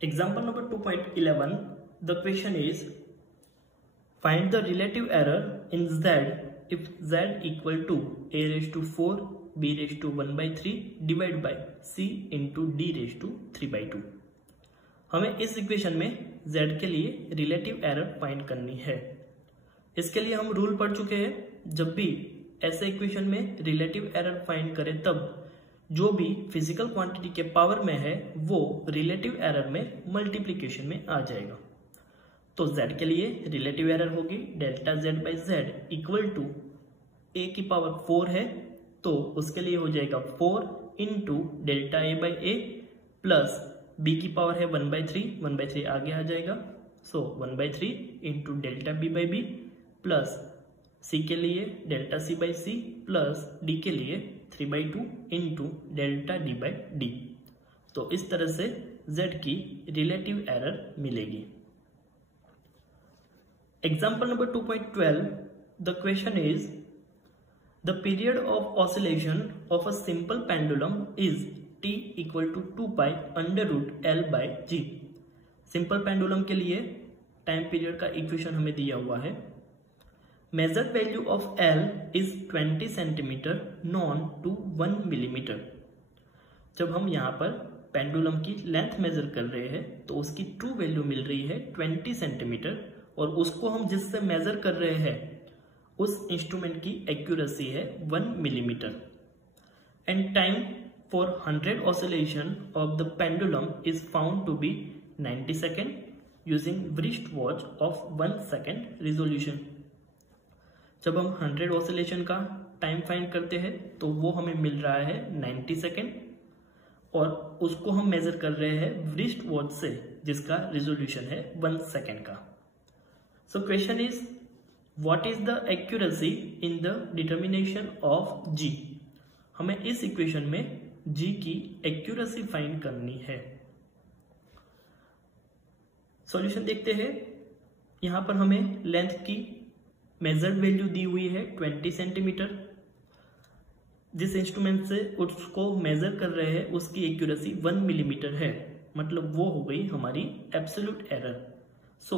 Example number 2.11, the question is find the relative error in z if z equal to a raised to 4 b raised to 1 by 3 divided by c into d raised to 3 by 2। हमें इस equation में z के लिए relative error find करनी है। इसके लिए हम रूल पढ़ चुके हैं, जब भी ऐसे इक्वेशन में रिलेटिव एरर फाइंड करें तब जो भी फिजिकल क्वांटिटी के पावर में है वो रिलेटिव एरर में मल्टीप्लीकेशन में आ जाएगा। तो z के लिए रिलेटिव एरर होगी delta z by Z equal to a की पावर 4 है तो उसके लिए हो जाएगा 4 into delta a by A plus b की पावर है 1 बाई 3 आगे आ जाएगा, so 1 by 3 into delta b by B plus c के लिए delta c by C plus d के लिए 3 by 2 into delta d by D. तो इस तरह से z की रिलेटिव एरर मिलेगी। Example number 2.12, the question is the period of oscillation of a simple pendulum is t equal to 2 pi under root L by G. Simple pendulum के लिए time period का equation हमें दिया हुआ है। Measure value of L is 20 centimetre known to 1 millimetre. जब हम यहाँ पर पेंडुलम की लेंथ मेजर कर रहे हैं तो उसकी ट्रू वैल्यू मिल रही है 20 सेंटीमीटर और उसको हम जिससे मेजर कर रहे हैं उस इंस्ट्रूमेंट की एक्यूरेसी है 1 millimetre. And time for 100 oscillation of the pendulum is found to be 90 second using wrist watch of 1 second resolution. जब हम 100 ऑसिलेशन का टाइम फाइंड करते हैं तो वो हमें मिल रहा है 90 सेकेंड और उसको हम मेजर कर रहे हैं व्रिस्ट वॉच से जिसका रिजोल्यूशन है 1 सेकेंड का। So question is what is the accuracy in the determination of g. हमें इस इक्वेशन में जी की एक्यूरेसी फाइंड करनी है। सॉल्यूशन देखते हैं। यहां पर हमें लेंथ की मेजर्ड वैल्यू दी हुई है 20 सेंटीमीटर। जिस इंस्ट्रूमेंट से उसको मेजर कर रहे हैं उसकी एक्यूरेसी 1 मिलीमीटर है, मतलब वो हो गई हमारी एब्सोल्यूट एरर। सो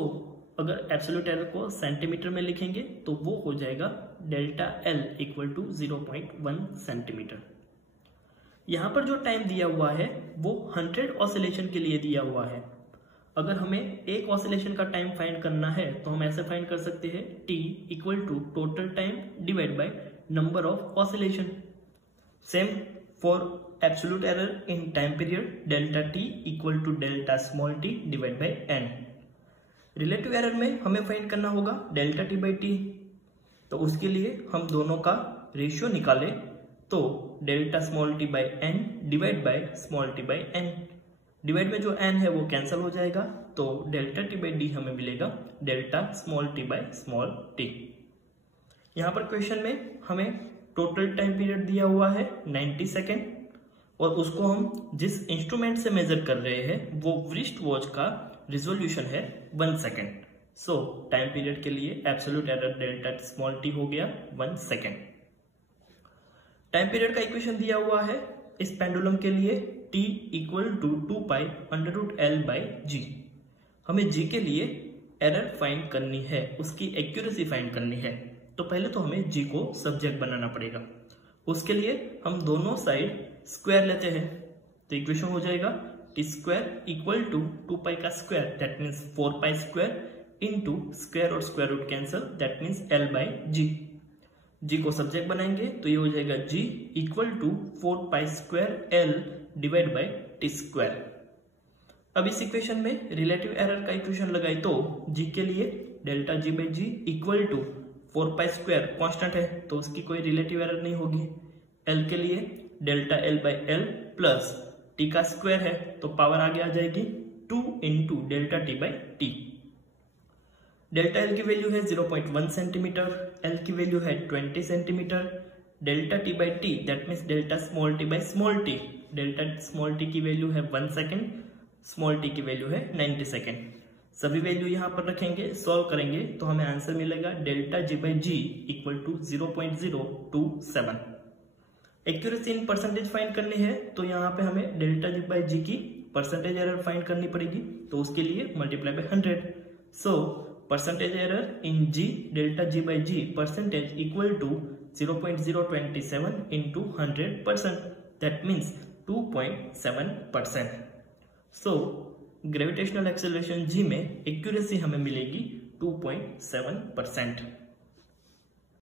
अगर एब्सोल्यूट एरर को सेंटीमीटर में लिखेंगे तो वो हो जाएगा delta L equal to 0.1 centimetre. यहां पर जो टाइम दिया हुआ है वो 100 ऑसिलेशन के लिए दिया हुआ है। अगर हमें एक ऑसिलेशन का टाइम फाइंड करना है तो हम ऐसे फाइंड कर सकते हैं t equal to total time divide by number of oscillation. Same for absolute error in time period delta t equal to delta small t divide by n। Relative error में हमें फाइंड करना होगा delta t by T, तो उसके लिए हम दोनों का रेशियो निकालें तो delta small t by n divide by small t by n। Divide में जो n है वो कैंसिल हो जाएगा तो डेल्टा t बाई डी हमें मिलेगा delta small t by small t। यहाँ पर क्वेश्चन में हमें टोटल टाइम पीरियड दिया हुआ है 90 सेकेंड और उसको हम जिस इंस्ट्रूमेंट से मेजर कर रहे हैं वो व्रिस्ट वॉच का रिजोल्यूशन है 1 सेकेंड। सो टाइम पीरियड के लिए absolute error delta small t हो गया 1 सेकेंड। टाइम पीरियड का इक्वेशन दिया हुआ है इस पेंडुलम के लिए t equal to 2 pi under root L by g. हमें g के लिए एरर फाइंड करनी है, उसकी एक्यूरेसी फाइंड करनी है। तो पहले तो हमें g को सब्जेक्ट बनाना पड़ेगा। उसके लिए हम दोनों साइड स्क्वायर लेते हैं तो इक्वेशन हो जाएगा t square equal to 2 pi का square that means 4 pi square into square और square root cancel that means l by g. G को सब्जेक्ट बनाएंगे तो ये हो जाएगा g equal to 4 pi square l divide by t square. अब इस इक्वेशन में रिलेटिव एरर का इक्वेशन लगाए तो g के लिए delta g by G equal to 4 pi square constant है तो उसकी कोई रिलेटिव एरर नहीं होगी। l के लिए delta L by L plus t का स्क्वायर है तो पावर आगे आ जाएगी 2 into delta t by T. Delta L की वैल्यू है 0.1 सेंटीमीटर, एल की वैल्यू है 20 centimetre, delta T by T that means delta small T by small T. Delta small T की वैल्यू है 1 सेकेंड, स्मॉल टी की value है 90 second. सभी value यहाँ पर रखेंगे, सॉल्व करेंगे तो हमें आंसर मिलेगा delta ji by G equal to 0.027। Accuracy in percentage find करनी है तो यहाँ पे हमें डेल्टा जी बाई जी की परसेंटेज एरर फाइंड करनी पड़ेगी, तो उसके लिए multiply by 100। So percentage error in g delta ji by g percentage equal to 0.027 into 100%, that means 2.7%। So gravitational acceleration g में एक्यूरेसी हमें मिलेगी 2.7%।